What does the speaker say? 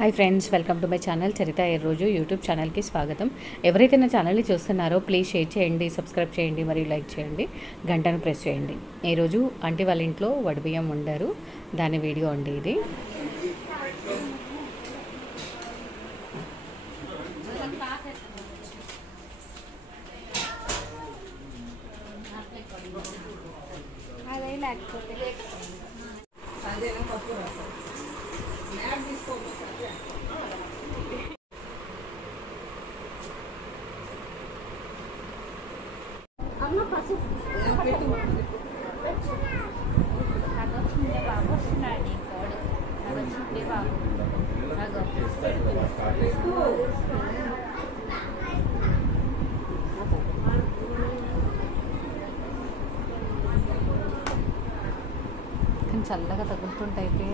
Hi friends, welcome to my channel చరిత రోజు YouTube ఛానల్కి స్వాగతం. ఎవరైతే నా ఛానల్ని చూస్తున్నారో ప్లీజ్ షేర్ చేయండి, సబ్స్క్రైబ్ చేయండి, మరియు లైక్ చేయండి, గంటను ప్రెస్ చేయండి. ఈరోజు ఆంటీ వాళ్ళ ఇంట్లో వడిబియ్యం వండారు, దాని వీడియో అండి ఇది. చల్లగా తగులుతుంటైతే